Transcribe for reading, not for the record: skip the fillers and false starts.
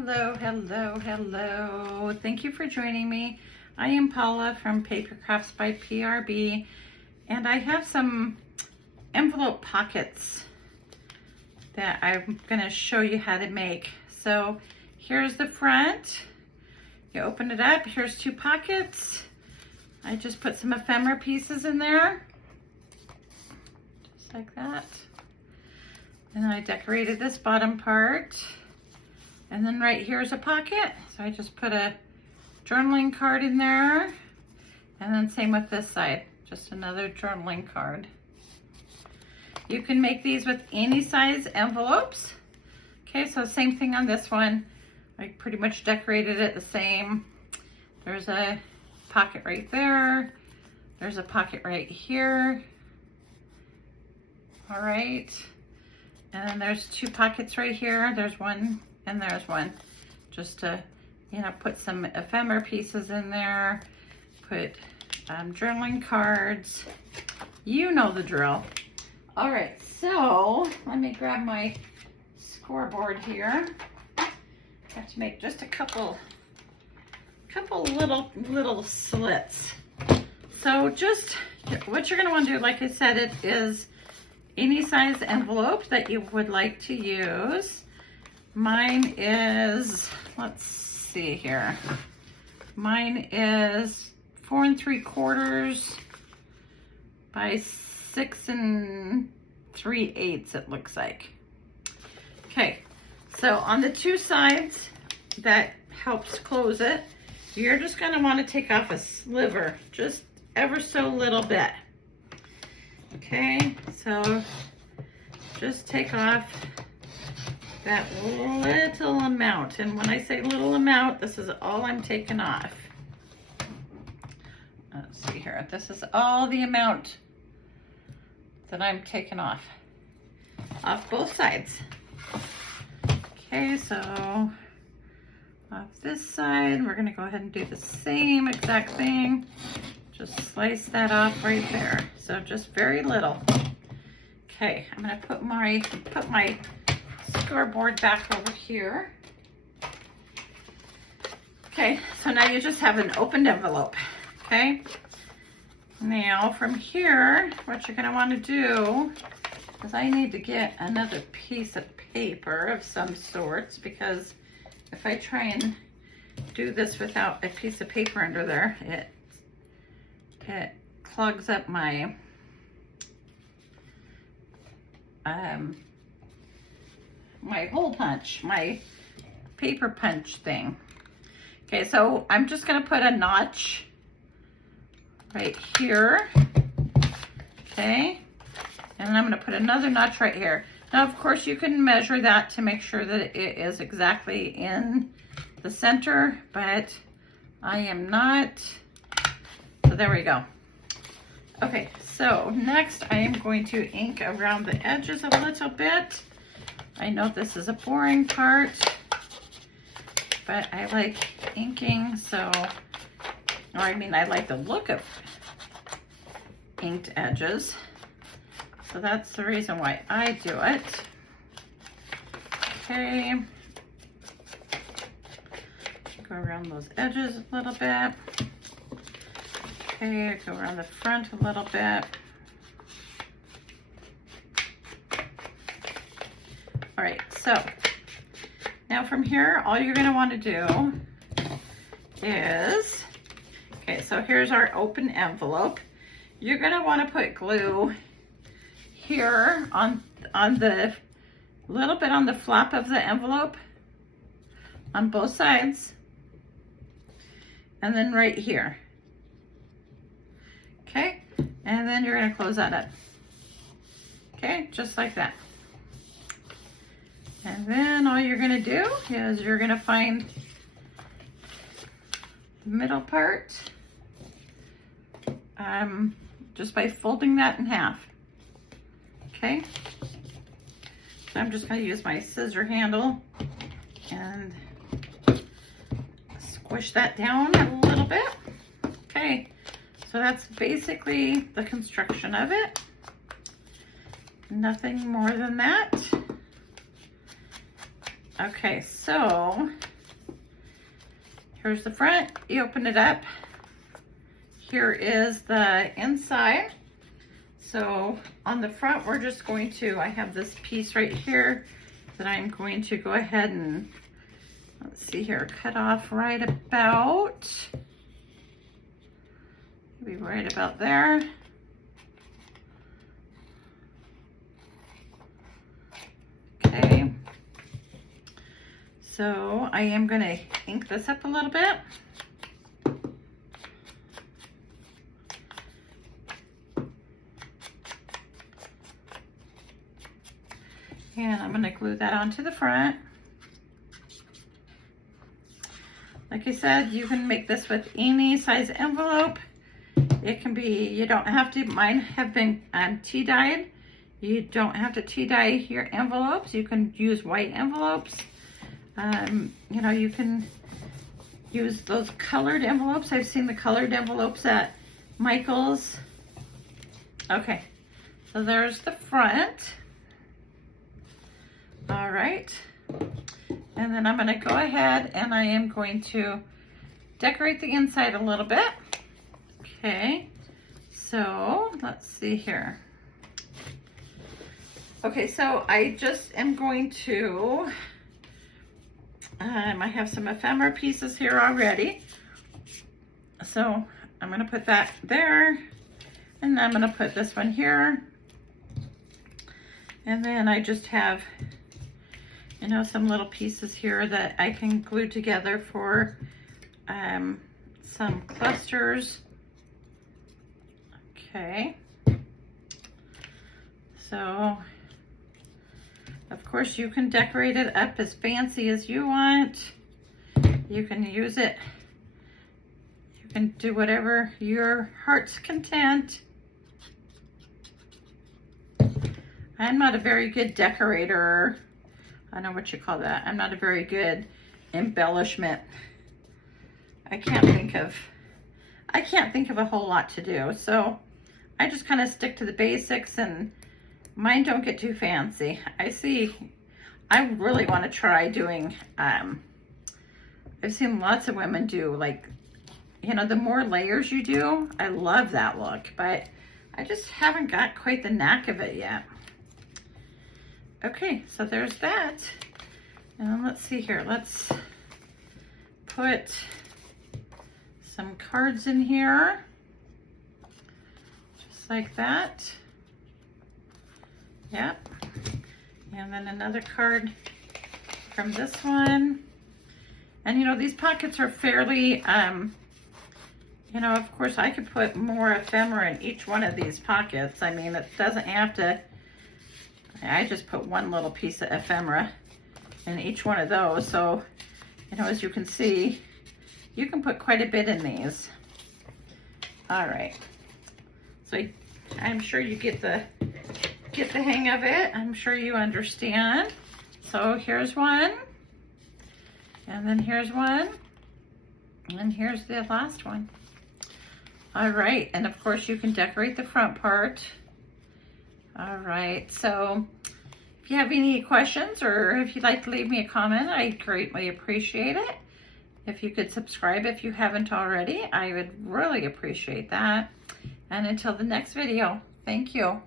Hello, hello, hello. Thank you for joining me. I am Paula from Paper Crafts by PRB, and I have some envelope pockets that I'm going to show you how to make. So here's the front. You open it up. Here's two pockets. I just put some ephemera pieces in there, just like that. And I decorated this bottom part. And then right here is a pocket. So I just put a journaling card in there. And then same with this side, just another journaling card. You can make these with any size envelopes. Okay, so same thing on this one. I pretty much decorated it the same. There's a pocket right there. There's a pocket right here. All right. And then there's two pockets right here. There's one and there's one. Just to, put some ephemera pieces in there. Put journaling cards. You know the drill. All right, so let me grab my scoreboard here. I have to make just a couple little slits. So just what you're gonna want to do, like I said, it is any size envelope that you would like to use. Mine is, let's see here. Mine is 4 3/4 by 6 3/8, it looks like. Okay, so on the two sides that helps close it, you're just gonna want to take off a sliver, just ever so little bit. Okay, so just take off that little amount. And when I say little amount, this is all I'm taking off. Let's see here. This is all the amount that I'm taking off both sides. Okay, so off this side, we're gonna go ahead and do the same exact thing. Just slice that off right there. So just very little. Okay, I'm gonna put my scoreboard back over here. Okay, so now you just have an opened envelope. Okay, now from here, what you're gonna want to do is I need to get another piece of paper of some sorts, because if I try and do this without a piece of paper under there, it clogs up my my hole punch, my paper punch thing. Okay, so I'm just gonna put a notch right here. Okay, and then I'm gonna put another notch right here. Now, of course, you can measure that to make sure that it is exactly in the center, but I am not. So there we go. Okay, so next I am going to ink around the edges a little bit. I know this is a boring part, but I like inking, I like the look of inked edges. So that's the reason why I do it. Okay. Go around those edges a little bit. Okay, go around the front a little bit. All right, so now from here, all you're gonna wanna do is, okay, so here's our open envelope. You're gonna wanna put glue here on the little bit on the flap of the envelope on both sides, and then right here. Okay, and then you're gonna close that up. Okay, just like that. And then all you're gonna do is you're gonna find the middle part just by folding that in half. Okay, so I'm just gonna use my scissor handle and squish that down a little bit. Okay, so that's basically the construction of it. Nothing more than that. Okay, so Here's the front. You open it up. Here is the inside. So on the front, we're just going to, I have this piece right here that I'm going to go ahead and, let's see here, cut off right about, maybe right about there. Okay. So I am going to ink this up a little bit. And I'm going to glue that onto the front. Like I said, you can make this with any size envelope. It can be, you don't have to, mine have been tea dyed. You don't have to tea dye your envelopes. You can use white envelopes. You know, you can use those colored envelopes. I've seen the colored envelopes at Michael's. Okay, so there's the front. All right, and then I'm going to go ahead and I am going to decorate the inside a little bit. Okay, so let's see here. Okay, so I just am going to, I have some ephemera pieces here already. So I'm going to put that there, and I'm going to put this one here. And then I just have, you know, some little pieces here that I can glue together for some clusters. Okay. So, of course, you can decorate it up as fancy as you want. You can use it. You can do whatever your heart's content. I'm not a very good decorator. I don't know what you call that. I'm not a very good embellishment. I can't think of a whole lot to do. So I just kind of stick to the basics, and mine don't get too fancy. I really want to try doing, I've seen lots of women do, like, you know, the more layers you do, I love that look, but I just haven't got quite the knack of it yet. Okay, so there's that. And let's see here. Let's put some cards in here. Just like that. Yep. And then another card from this one. And you know, these pockets are fairly, you know, of course I could put more ephemera in each one of these pockets. I mean, it doesn't have to, I just put one little piece of ephemera in each one of those. So, you know, as you can see, you can put quite a bit in these. All right. So I'm sure you get the hang of it. I'm sure you understand. So here's one. And then here's one. And here's the last one. All right. And of course you can decorate the front part. All right, so if you have any questions or if you'd like to leave me a comment, I greatly appreciate it. If you could subscribe if you haven't already, I would really appreciate that. And until the next video, thank you.